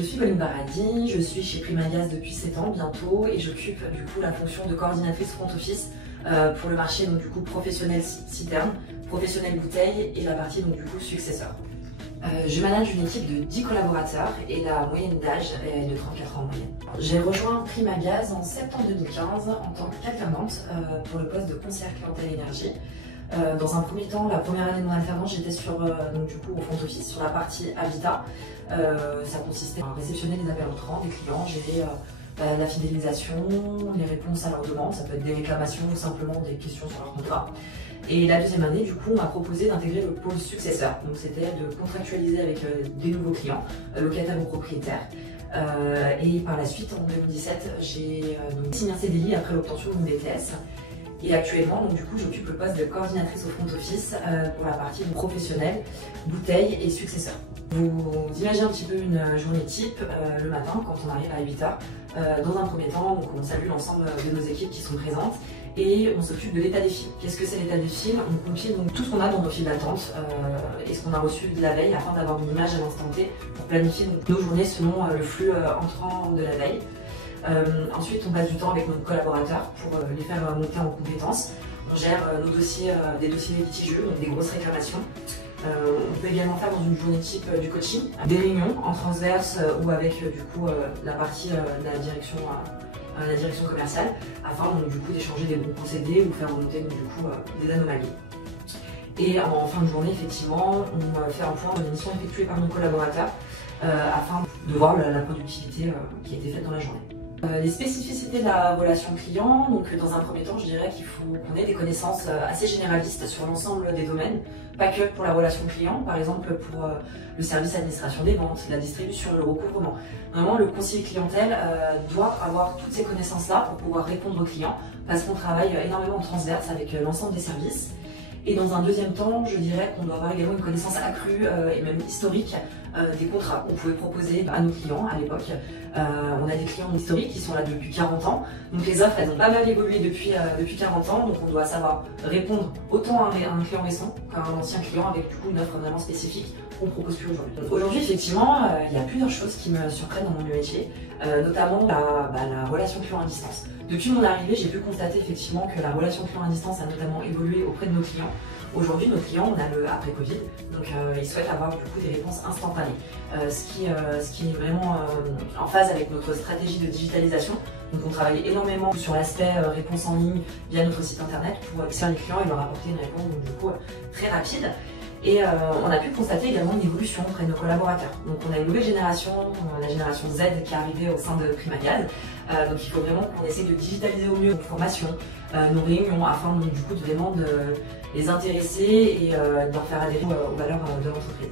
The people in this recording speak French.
Je suis Pauline Paradis, je suis chez Primagaz depuis 7 ans bientôt et j'occupe du coup la fonction de coordinatrice front office pour le marché donc, du coup, professionnel citerne, professionnel bouteille et la partie donc, du coup successeur. Je manage une équipe de 10 collaborateurs et la moyenne d'âge est de 34 ans en moyenne. J'ai rejoint Primagaz en septembre 2015 en tant qu'alternante pour le poste de conseillère clientèle énergie. Dans un premier temps, la première année de mon alternance, j'étais donc du coup au front office sur la partie habitat. Ça consistait à réceptionner les appels entrants des clients, gérer la fidélisation, les réponses à leurs demandes, ça peut être des réclamations ou simplement des questions sur leur contrat. Et la deuxième année, du coup, on m'a proposé d'intégrer le pôle successeur. Donc c'était de contractualiser avec des nouveaux clients, locataires ou propriétaires. Et par la suite, en 2017, j'ai signé un CDI après l'obtention de mon BTS. Et actuellement, donc, du coup, j'occupe le poste de coordinatrice au front office pour la partie professionnelle, bouteille et successeur. Vous imaginez un petit peu une journée type le matin quand on arrive à 8h. Dans un premier temps, donc, on salue l'ensemble de nos équipes qui sont présentes et on s'occupe de l'état des fils. Qu'est-ce que c'est l'état des fils? On compile donc tout ce qu'on a dans nos files d'attente et ce qu'on a reçu de la veille afin d'avoir une image à l'instant T pour planifier donc, nos journées selon le flux entrant de la veille. Ensuite, on passe du temps avec nos collaborateurs pour les faire monter en compétences. On gère nos dossiers, des dossiers litigieux, donc des grosses réclamations. On peut également faire dans une journée type du coaching, des réunions en transverse ou avec du coup la partie de la direction commerciale, afin donc, du coup d'échanger des bons procédés ou faire remonter donc, du coup des anomalies. Et en fin de journée, effectivement, on fait un point de l'émission effectuée par nos collaborateurs afin de voir la productivité qui a été faite dans la journée. Les spécificités de la relation client, donc dans un premier temps je dirais qu'il faut qu'on ait des connaissances assez généralistes sur l'ensemble des domaines, pas que pour la relation client, par exemple pour le service administration des ventes, la distribution, le recouvrement. Vraiment le conseiller clientèle doit avoir toutes ces connaissances là pour pouvoir répondre aux clients parce qu'on travaille énormément en transverse avec l'ensemble des services. Et dans un deuxième temps, je dirais qu'on doit avoir également une connaissance accrue et même historique des contrats qu'on pouvait proposer à nos clients à l'époque. On a des clients historiques qui sont là depuis 40 ans, donc les offres elles ont pas mal évolué depuis 40 ans, donc on doit savoir répondre autant à un client récent qu'à un ancien client avec du coup une offre vraiment spécifique qu'on ne propose plus aujourd'hui. Aujourd'hui effectivement, il y a plusieurs choses qui me surprennent dans mon métier, notamment la relation client à distance. Depuis mon arrivée, j'ai pu constater effectivement que la relation client à distance a notamment évolué auprès de nos clients. Aujourd'hui, nos clients, on a le après-Covid, donc ils souhaitent avoir du coup des réponses instantanées, ce qui est vraiment en phase avec notre stratégie de digitalisation. Donc on travaille énormément sur l'aspect réponse en ligne via notre site internet pour servir les clients et leur apporter une réponse donc, du coup très rapide. Et on a pu constater également une évolution auprès de nos collaborateurs. Donc on a une nouvelle génération, la génération Z qui est arrivée au sein de Primagaz. Donc il faut vraiment qu'on essaie de digitaliser au mieux nos formations, nos réunions, afin donc, du coup de vraiment de les intéresser et de leur faire adhérer aux valeurs de l'entreprise.